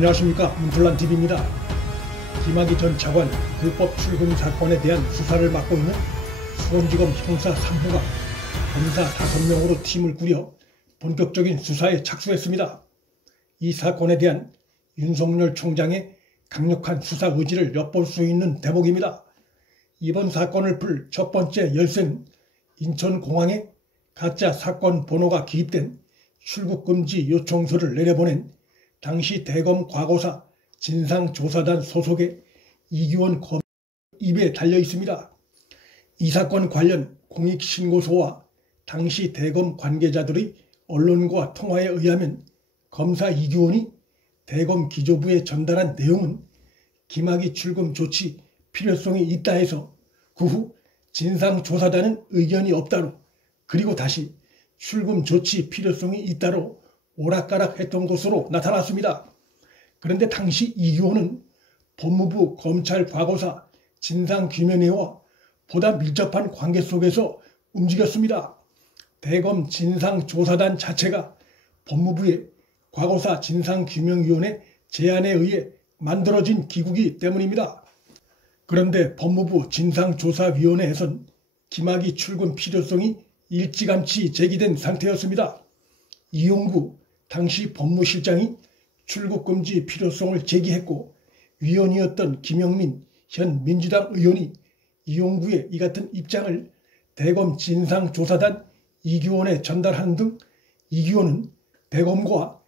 안녕하십니까, 문플란TV입니다. 김학의 전 차관 불법 출금 사건에 대한 수사를 맡고 있는 수원지검 형사 3부가 검사 5명으로 팀을 꾸려 본격적인 수사에 착수했습니다. 이 사건에 대한 윤석열 총장의 강력한 수사 의지를 엿볼 수 있는 대목입니다. 이번 사건을 풀 첫 번째 열쇠는 인천공항에 가짜 사건 번호가 기입된 출국금지 요청서를 내려보낸 당시 대검 과거사 진상조사단 소속의 이규원 검 입에 달려 있습니다. 이 사건 관련 공익신고서와 당시 대검 관계자들의 언론과 통화에 의하면 검사 이규원이 대검 기조부에 전달한 내용은 김학의 출금 조치 필요성이 있다 해서 그 후 진상조사단은 의견이 없다로, 그리고 다시 출금 조치 필요성이 있다로 오락가락했던 것으로 나타났습니다. 그런데 당시 이규원은 법무부 검찰 과거사 진상규명회와 보다 밀접한 관계 속에서 움직였습니다. 대검 진상조사단 자체가 법무부의 과거사 진상규명위원회 제안에 의해 만들어진 기구이기 때문입니다. 그런데 법무부 진상조사위원회에선 김학의 출금 필요성이 일찌감치 제기된 상태였습니다. 이용구 당시 법무실장이 출국금지 필요성을 제기했고, 위원이었던 김영민 현 민주당 의원이 이용구의 이 같은 입장을 대검 진상조사단 이규원에 전달하는 등 이규원은 대검과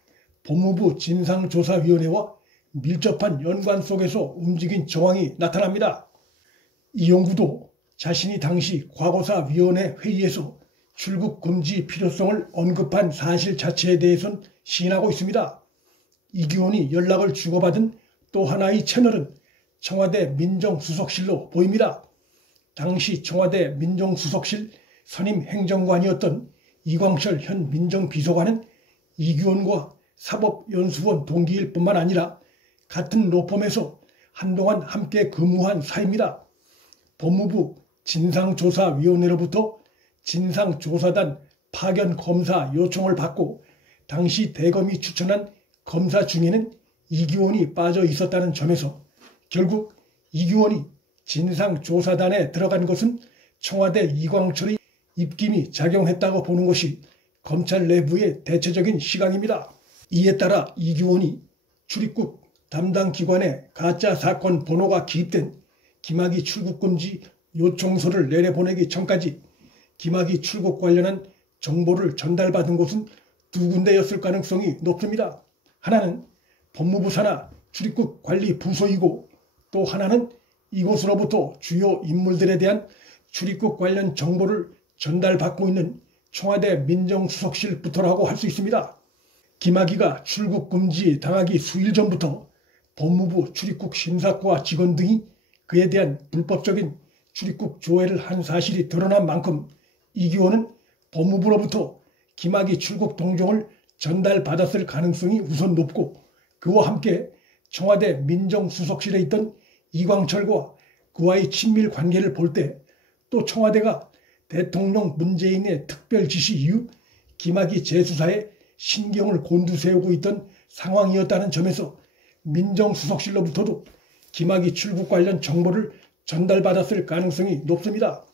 법무부 진상조사위원회와 밀접한 연관 속에서 움직인 정황이 나타납니다. 이용구도 자신이 당시 과거사위원회 회의에서 출국금지 필요성을 언급한 사실 자체에 대해선 시인하고 있습니다. 이규원이 연락을 주고받은 또 하나의 채널은 청와대 민정수석실로 보입니다. 당시 청와대 민정수석실 선임 행정관이었던 이광철 현 민정비서관은 이규원과 사법연수원 동기일 뿐만 아니라 같은 로펌에서 한동안 함께 근무한 사이입니다. 법무부 진상조사위원회로부터 진상조사단 파견 검사 요청을 받고 당시 대검이 추천한 검사 중에는 이규원이 빠져 있었다는 점에서 결국 이규원이 진상조사단에 들어간 것은 청와대 이광철의 입김이 작용했다고 보는 것이 검찰 내부의 대체적인 시각입니다. 이에 따라 이규원이 출입국 담당 기관에 가짜 사건 번호가 기입된 김학의 출국금지 요청서를 내려보내기 전까지 김학의 출국 관련한 정보를 전달받은 곳은 두 군데였을 가능성이 높습니다. 하나는 법무부 산하 출입국 관리 부서이고, 또 하나는 이곳으로부터 주요 인물들에 대한 출입국 관련 정보를 전달받고 있는 청와대 민정수석실부터라고 할 수 있습니다. 김학의가 출국금지 당하기 수일 전부터 법무부 출입국 심사과 직원 등이 그에 대한 불법적인 출입국 조회를 한 사실이 드러난 만큼 이규원은 법무부로부터 김학의 출국 동종을 전달받았을 가능성이 우선 높고, 그와 함께 청와대 민정수석실에 있던 이광철과 그와의 친밀 관계를 볼 때 또 청와대가 대통령 문재인의 특별 지시 이후 김학의 재수사에 신경을 곤두세우고 있던 상황이었다는 점에서 민정수석실로부터도 김학의 출국 관련 정보를 전달받았을 가능성이 높습니다.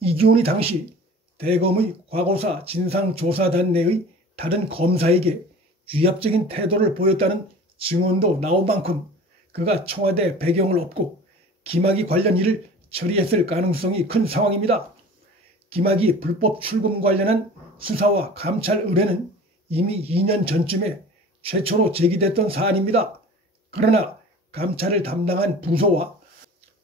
이규원이 당시 대검의 과거사 진상조사단 내의 다른 검사에게 위압적인 태도를 보였다는 증언도 나온 만큼 그가 청와대 배경을 업고 김학의 관련 일을 처리했을 가능성이 큰 상황입니다. 김학의 불법 출금 관련한 수사와 감찰 의뢰는 이미 2년 전쯤에 최초로 제기됐던 사안입니다. 그러나 감찰을 담당한 부서와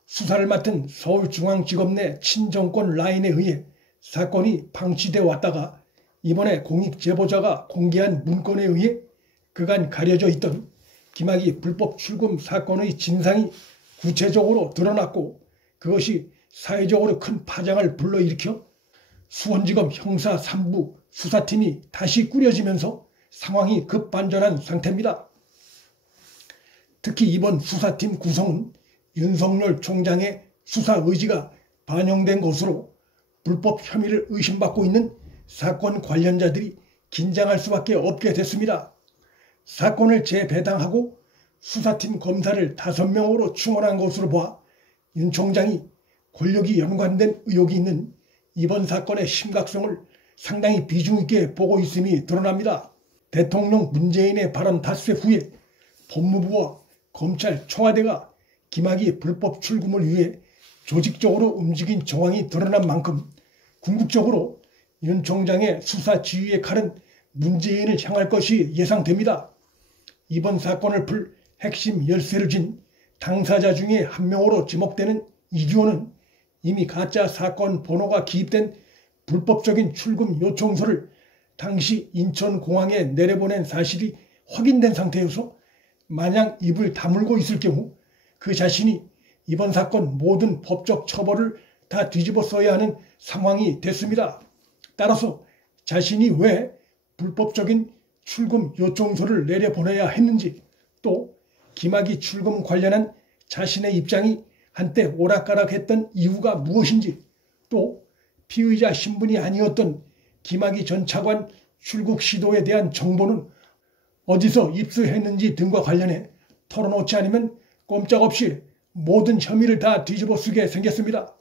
수사를 맡은 서울중앙지검 내 친정권 라인에 의해 사건이 방치되어 왔다가 이번에 공익제보자가 공개한 문건에 의해 그간 가려져 있던 김학의 불법 출금 사건의 진상이 구체적으로 드러났고, 그것이 사회적으로 큰 파장을 불러일으켜 수원지검 형사 3부 수사팀이 다시 꾸려지면서 상황이 급반전한 상태입니다. 특히 이번 수사팀 구성은 윤석열 총장의 수사 의지가 반영된 것으로 불법 혐의를 의심받고 있는 사건 관련자들이 긴장할 수밖에 없게 됐습니다. 사건을 재배당하고 수사팀 검사를 5명으로 충원한 것으로 봐 윤 총장이 권력이 연관된 의혹이 있는 이번 사건의 심각성을 상당히 비중 있게 보고 있음이 드러납니다. 대통령 문재인의 발언 닷새 후에 법무부와 검찰, 청와대가 김학의 불법 출금을 위해 조직적으로 움직인 정황이 드러난 만큼 궁극적으로 윤 총장의 수사 지휘의 칼은 문재인을 향할 것이 예상됩니다. 이번 사건을 풀 핵심 열쇠를 쥔 당사자 중에 한 명으로 지목되는 이규호는 이미 가짜 사건 번호가 기입된 불법적인 출금 요청서를 당시 인천공항에 내려보낸 사실이 확인된 상태여서 만약 입을 다물고 있을 경우 그 자신이 이번 사건 모든 법적 처벌을 다 뒤집어 써야 하는 상황이 됐습니다. 따라서 자신이 왜 불법적인 출금 요청서를 내려보내야 했는지, 또 김학의 출금 관련한 자신의 입장이 한때 오락가락했던 이유가 무엇인지, 또 피의자 신분이 아니었던 김학의 전 차관 출국 시도에 대한 정보는 어디서 입수했는지 등과 관련해 털어놓지 않으면 꼼짝없이 모든 혐의를 다 뒤집어 쓰게 생겼습니다.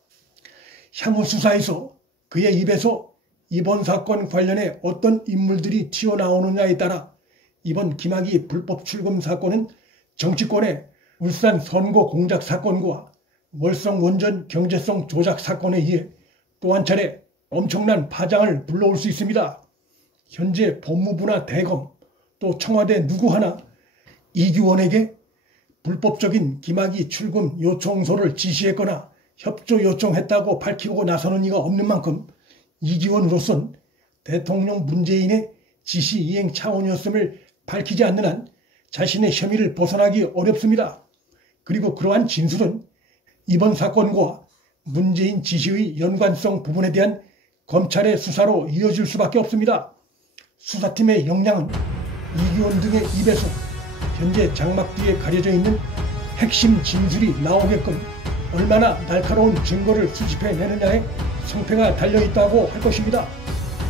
향후 수사에서 그의 입에서 이번 사건 관련해 어떤 인물들이 튀어나오느냐에 따라 이번 김학의 불법 출금 사건은 정치권의 울산 선거 공작 사건과 월성 원전 경제성 조작 사건에 의해 또 한 차례 엄청난 파장을 불러올 수 있습니다. 현재 법무부나 대검 또 청와대 누구 하나 이규원에게 불법적인 김학의 출금 요청서를 지시했거나 협조 요청했다고 밝히고 나서는 이가 없는 만큼 이규원으로선 대통령 문재인의 지시 이행 차원이었음을 밝히지 않는 한 자신의 혐의를 벗어나기 어렵습니다. 그리고 그러한 진술은 이번 사건과 문재인 지시의 연관성 부분에 대한 검찰의 수사로 이어질 수밖에 없습니다. 수사팀의 역량은 이규원 등의 입에서 현재 장막 뒤에 가려져 있는 핵심 진술이 나오게끔 얼마나 날카로운 증거를 수집해내느냐에 성패가 달려있다고 할 것입니다.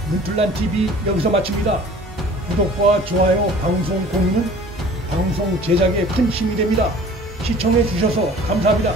문틀란TV 여기서 마칩니다. 구독과 좋아요, 방송 공유는 방송 제작에 큰 힘이 됩니다. 시청해 주셔서 감사합니다.